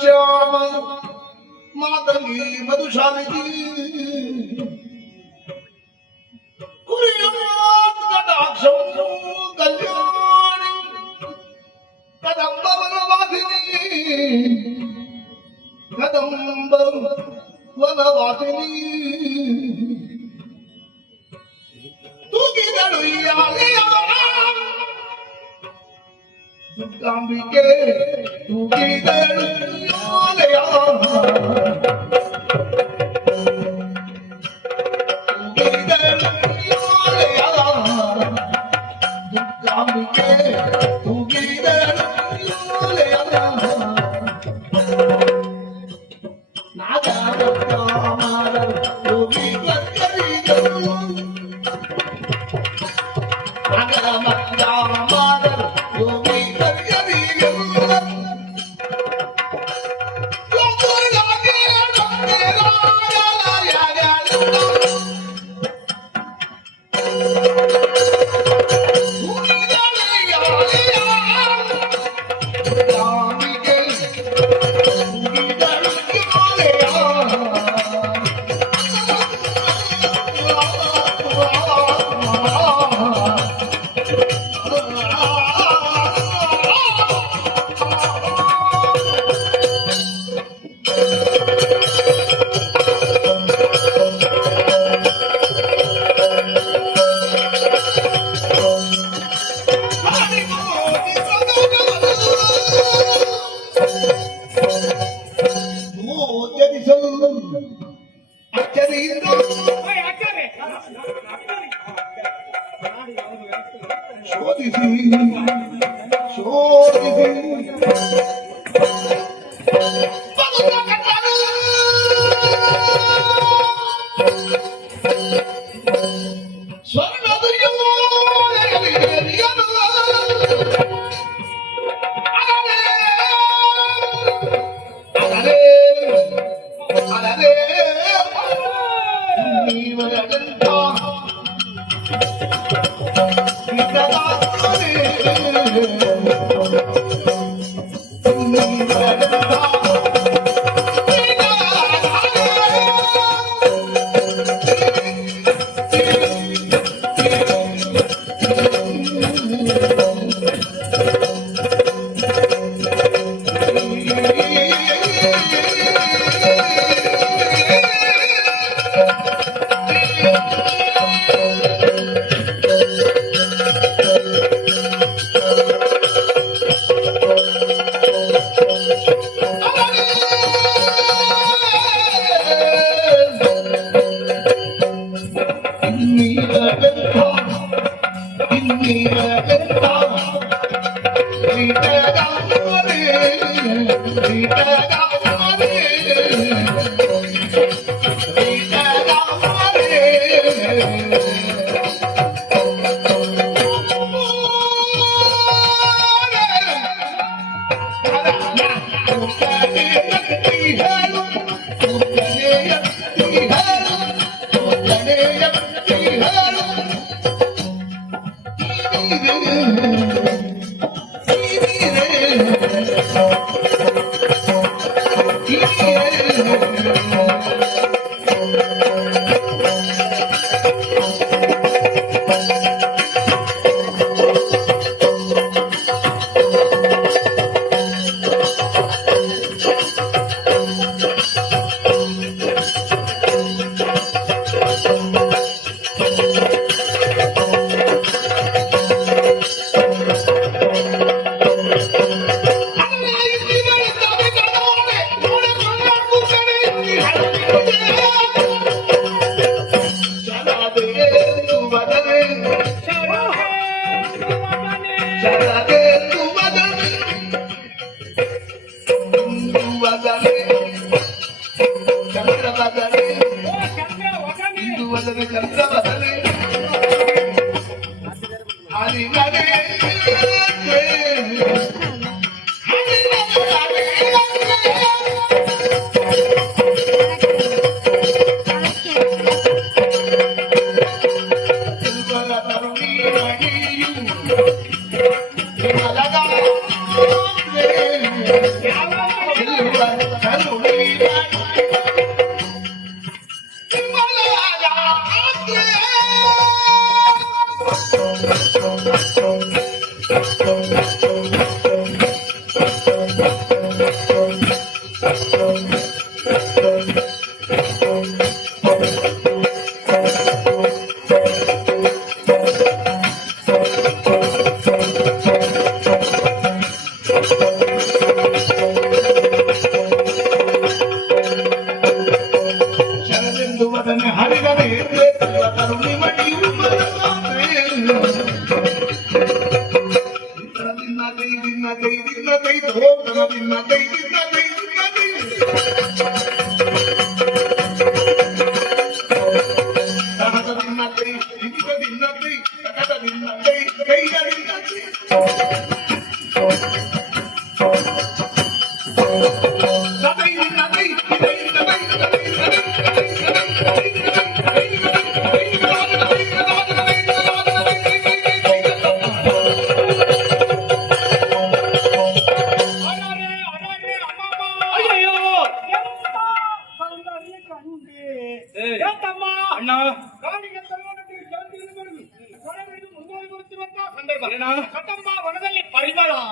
श्याम मातंगी मधुशाली कटाक्षम कल्याणी कदम्ब वनवासिनी कदम्ब वनवासिनी दुर्गांबिके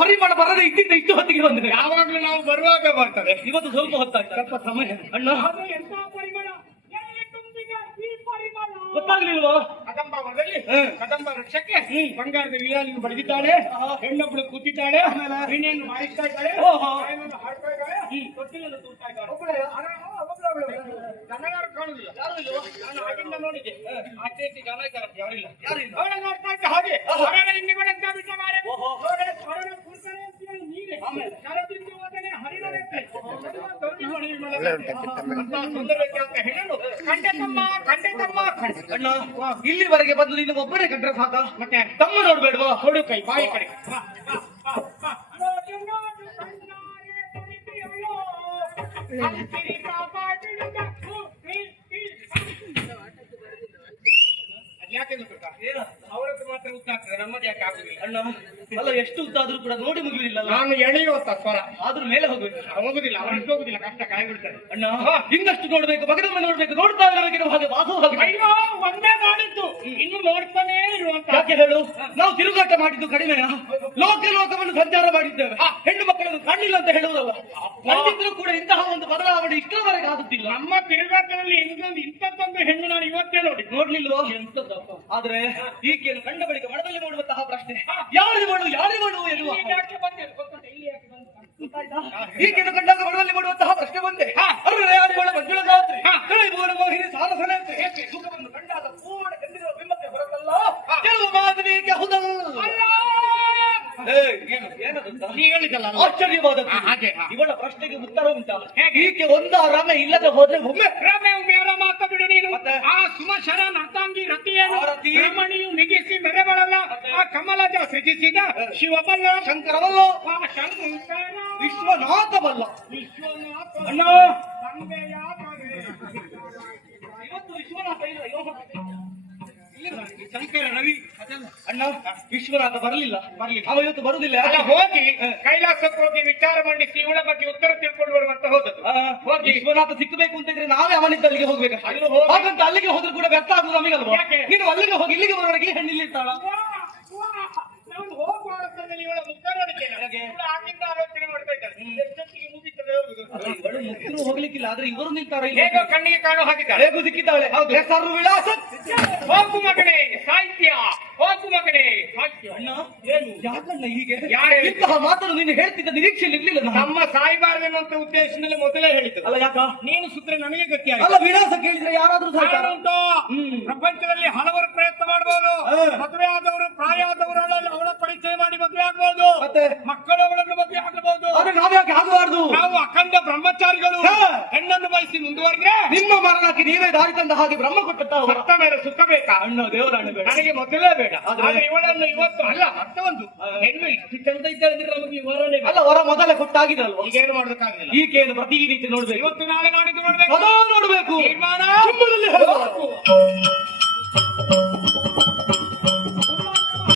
ಪರಿಮಳ ಬರದೆ ಇದ್ದಿದ್ದ ಇಷ್ಟು ಹೊತ್ತಿಗೆ ಬಂದಿದೆ. ಯಾವಾಗ್ಲೂ ನಾವು ಬರುವಾಗ ಬರ್ತದೆ. ಇವತ್ತು ಸ್ವಲ್ಪ ಹೊತ್ತಾಯ್ತು, ಸ್ವಲ್ಪ ಸಮಯ. ಅಣ್ಣ ಎಂತ ಪರಿಮಳ, ಎಲ್ಲಿ ತುಂಬಿದೆ ಈ ಪರಿಮಳ? ಗೊತ್ತಾಗ್ಲಿಲ್ವಾ? ಕದಂಬ ವನದಲ್ಲಿ ಕದಂಬ ವೃಕ್ಷಕ್ಕೆ ಬಂಗಾರದ ವೀರಾಲಿಗೆ ಬಡಿದಿದ್ದಾಳೆ, ಹೆಣ್ಣೊಬ್ಳು ಕೂತಿದ್ದಾಳೆ, ವೀಣೆಯನ್ನು ಮಾಡಿಸ್ತಾ ಇದ್ದಾಳೆ, ಬಾಯಿಯನ್ನು ಹಾಡ್ತಾ ಇದ್ದಾಳೆ, ತೊಟ್ಟಿಲನ್ನು ತೂಗ್ತಾ ಇದ್ದಾಳೆ. ಜನಗಾರು ಕಾಣುದಿಲ್ಲ, ಯಾರು ಇಲ್ವಾ? ನಾನು ಆಗಿಂದ ನೋಡಿದ್ದೆ. ಆಚೆ ಈಚೆ ಜನ ಇದ್ದಾರೆ, ಯಾರಿಲ್ಲ. ಅವಳ ನೋಡ್ತಾ ಇದ್ದ ಹಾಗೆ ಹೊರಡ ಹಿಂದಿಗಳಂತ ಬಿಟ್ಟ ಮಾರೆ ಹೊರಡ ಕೂರ್ತಾನೆ ಅಂತೀವಿ ನೀರೆ. ಶರದಿದ್ದು ಹೋದನೆ ಹರಿದರಂತೆ ಸುಂದರಕ್ಕೆ ಅಂತ ಹೇಳಲು ಖಂಡಿತಮ್ಮ ಖಂಡಿತಮ್ಮ ಅಣ್ಣ, ಇಲ್ಲಿವರೆಗೆ ಬಂದು ನೀನು ಒಬ್ಬನೇ ಕಂಡ್ರೆ ಸಾಕ, ಮತ್ತೆ ತಮ್ಮ ನೋಡ್ಬೇಡ್ವಾ? ಹೊಡು ಕೈ ಬಾಯಿ ಕಡೆ. ಯಾಕೆ ಗೊತ್ತಾ? ಅವರದ್ದು ಮಾತ್ರ ಉತ್ತ ಆಗ್ತದೆ, ನಮ್ಮದು ಯಾಕೆ ಆಗುದಿಲ್ಲ? ಅಣ್ಣ ಅಲ್ಲ, ಎಷ್ಟು ಉದ್ದಾದ್ರೂ ಕೂಡ ನೋಡಿ ಮುಗಿಲಿಲ್ಲ. ನಾನು ಎಳೆಯುವಂತ ಸ್ವರ ಆದ್ರೂ ಮೇಲೆ ಹೋಗ್ಬೇಕು. ಹೋಗುದಿಲ್ಲ, ಅವರಷ್ಟು ಹೋಗುದಿಲ್ಲ, ಕಷ್ಟ ಕಾಯಿ ಬಿಡ್ತಾರೆ. ಅಣ್ಣ ಇನ್ನಷ್ಟು ನೋಡ್ಬೇಕು, ಬಗದೊಮ್ಮೆ ನೋಡ್ಬೇಕು, ನೋಡ್ತಾ ಇರಬೇಕಿರೋ ಹಾಗೆ ವಾಸು ಹಾಗೆ. ಅಯ್ಯೋ ಒಂದೇ ಮಾಡಿದ್ದು ಇನ್ನು ನೋಡ್ತಾನೆ ಇರುವಂತ. ಯಾಕೆ ಹೇಳು? ನಾವು ತಿರುಗಾಟ ಮಾಡಿದ್ದು ಕಡಿಮೆಯ? ಲೋಕವನ್ನು ಸಂಚಾರ ಮಾಡಿದ್ದೇವೆ, ಹೆಣ್ಣು ಮಕ್ಕಳನ್ನು ಕಾಣಿಲ್ಲ ಅಂತ ಹೇಳುವುದಲ್ಲ. ಕಂಡಿದ್ರು ಕೂಡ ಇಂತಹ ಒಂದು ಬದಲಾವಣೆ ಇಷ್ಟರವರೆಗೆ ಆಗುತ್ತಿಲ್ಲ. ನಮ್ಮ ತಿರುಗಾಟದಲ್ಲಿ ಇಂಥದ್ದೊಂದು ಹೆಣ್ಣು ನಾನು ಇವತ್ತೇ ನೋಡ್ಲಿಲ್ವೋ? ಎಂತದ್ದಪ್ಪ. ಆದ್ರೆ ಈಕೆಯನ್ನು ಕಂಡ ಬಳಿಕ ಮನದಲ್ಲಿ ಮಾಡುವಂತಹ ಪ್ರಶ್ನೆ, ಯಾರು ಮಾಡು ಎನ್ನುವ. ಈಕೆಯನ್ನು ಕಂಡಾಗ ಮನದಲ್ಲಿ ಮಾಡುವಂತಹ ಪ್ರಶ್ನೆ ಬಂದೆ. ಮಂಜುಳ ಗಾತ್ರಿ ಕಳೆಯುವವನ ಮೋಹಿನಿ ಸಾರಸನೆ ಸುಖವನ್ನು ಕಂಡಾಗ ಪೂರ್ಣ ಕಂಡಿರುವ ಬಿಂಬಕ್ಕೆ ಹೊರತಲ್ಲ ಕೆಲವು ಮಾದನಿಗೆ ಹೌದಲ್ಲ. ನೀ ಹೇಳಿದಲ್ಲ ಆಶ್ಚರ್ಯವಾದ ಹಾಗೆ ಇವಳ ಪ್ರಶ್ನೆಗೆ ಉತ್ತರ ಉಂಟಾ? ಈಕೆ ಒಂದು ರಮೆ ಇಲ್ಲದೆ ಹೋದ್ರೆ ಒಮ್ಮೆ ರಮೆ ಒಮ್ಮೆ ಮಾತ ಬಿಡು ನೀನು. ಆ ಸುಮಶರ ನರ್ತಾಂಗಿ ರತಿಯನ್ನು ರಮಣಿಯು ಮಿಗಿಸಿ ಮೆರೆಬಳಲ್ಲ, ಆ ಕಮಲಜ ಸೃಜಿಸಿದ ಶಿವಬಲ್ಲ ಶಂಕರವಲ್ಲ, ಶಂಕರ ವಿಶ್ವನಾಥವಲ್ಲ. ವಿಶ್ವನಾಥ ಅಣ್ಣ ಇವತ್ತು ವಿಶ್ವನಾಥ ಇಲ್ಲ. ಶಂಕರ ರವಿ ಅಣ್ಣ ವಿಶ್ವನಾಥ ಬರಲಿಲ್ಲ. ಅವ ಇವತ್ತು ಬರುದಿಲ್ಲ. ಅಲ್ಲ, ಹೋಗಿ ಕೈಲಾಸಕ್ಕೆ ಹೋಗಿ ವಿಚಾರ ಮಂಡಿಸಿ ಇವಳ ಬಗ್ಗೆ ಉತ್ತರ ತಿಳ್ಕೊಂಡು ಬರುವಂತ ಹೋದದ್ದು. ಹೋಗಿ ವಿಶ್ವನಾಥ ಸಿಕ್ಕಬೇಕು ಅಂತ ಇದ್ರೆ ನಾವೇ ಅವನಿದ್ದ ಅಲ್ಲಿಗೆ ಹೋಗ್ಬೇಕು. ಹಾಗಂತ ಅಲ್ಲಿಗೆ ಹೋದ್ರು ಕೂಡ ವ್ಯರ್ಥ ಆಗುದು ನಮಗಲ್ವಾ? ನೀನು ಅಲ್ಲಿಗೆ ಹೋಗಿ ಇಲ್ಲಿಗೆ ಬರೋವರೆಗೆ ಹೆಣ್ಣಿಲ್ಲಿ ಇರ್ತಾಳ. ನಾನು ಹೋಗುವ ಅವಸ್ಥೆಯಲ್ಲಿ ಇವಳ ಮುಖ ನೋಡಿದ್ದೇನೆ, ಆಗಿಂದ ಆಲೋಚನೆ ಮಾಡ್ತಾ ಇದ್ದಾರೆ ಎಷ್ಟೊತ್ತಿಗೆ ಮುಗಿತದೆ ಹೋಗುದು. ಇವಳು ಮುಕ್ತರು ಹೋಗ್ಲಿಕ್ಕಿಲ್ಲ, ಆದ್ರೆ ಇವರು ನಿಲ್ತಾರ. ಹೇಗೋ ಕಣ್ಣಿಗೆ ಕಾಣೋ ಹಾಕಿದ್ದಾರೆ, ಹೇಗೂ ಸಿಕ್ಕಿದ್ದಾಳೆ. ಹೆಸರು ವಿಳಾಸ. ಹೋಗು ಮಗನೇ ಸಾಹಿತ್ಯ, ಹೋಗು ಮಗನೇ ಸಾಹಿತ್ಯ. ಅಣ್ಣ ಏನು ಯಾಕಣ್ಣ ಹೀಗೆ? ಯಾರು ಇಂತಹ ಮಾತನ್ನು ನೀನು ಹೇಳ್ತಿದ್ದ ನಿರೀಕ್ಷೆಯಲ್ಲಿ ಇರ್ಲಿಲ್ಲ. ನಮ್ಮ ಸಾಯಿಬಾರದೆನ್ನುವಂತ ಉದ್ದೇಶದಲ್ಲಿ ಮೊದಲೇ ಹೇಳಿದ್ದು. ಅಲ್ಲ ಯಾಕ? ನೀನು ಸುತ್ರೆ ನನಗೆ ಗಟ್ಟಿಯಾಗಿ ಅಲ್ಲ, ವಿಳಾಸ ಕೇಳಿದ್ರೆ ಯಾರಾದ್ರೂ ಸಾಯ್ತಾರ? ಉಂಟು. ಪ್ರಪಂಚದಲ್ಲಿ ಹಲವರು ಪ್ರಯತ್ನ ಮಾಡಬಹುದು. ಮದುವೆ ಆದವರು ಪ್ರಾಯ ಆದವರು ಅವಳ ಪರಿಚಯ ಮಾಡಿ ಮದುವೆ ಆಗಬಹುದು, ಮತ್ತೆ ಮಕ್ಕಳು ಅವಳನ್ನು ಮದುವೆ ಆಗಬಹುದು. ಆದ್ರೆ ನಾವ್ಯಾಕೆ ಆಗಬಾರ್ದು? ನಾವು ಅಖಂಡ ಬ್ರಹ್ಮಚಾರಿಗಳು. ಹೆಣ್ಣನ್ನು ಬಯಸಿ ಮುಂದುವರೆದ್ರೆ ನಿಮ್ಮ ಮರಣಕ್ಕೆ ನೀವೇ ದಾರಿ ತಂದ ಹಾಗೆ ಬ್ರಹ್ಮ ಕೊಟ್ಟ ಸತ್ತ ಮೇಲೆ ಸುಖ ಬೇಕಾ? ಅಣ್ಣ ದೇವರಾಣೆ ಬೇಡ, ನನಗೆ ಮೊದಲೇ ಬೇಡ. ಆದ್ರೆ ಇವಳನ್ನು ಇವತ್ತು ಅಲ್ಲ ಮತ್ತೊಂದು ಹೆಣ್ಣು ಇಷ್ಟು ಚಂದ ಇದ್ದಾಳೆ ನಮಗೆ ವಿವರಣೆ ಅಲ್ಲ, ಹೊರ ಮೊದಲೇ ಕೊಟ್ಟಾಗಿದಲ್ವ? ಈಗೇನು ಮಾಡೋದಕ್ಕಾಗಲಿಲ್ಲ. ಈಕೆಯನ್ನು ಪ್ರತಿ ರೀತಿ ನೋಡ್ಬೇಕು, ಇವತ್ತು ನಾಳೆ ನಾಡಿದ್ದು ನೋಡ್ಬೇಕು, ಸದಾ ನೋಡ್ಬೇಕು. ತೀರ್ಮಾನ ನಿಮ್ಮಲ್ಲಿ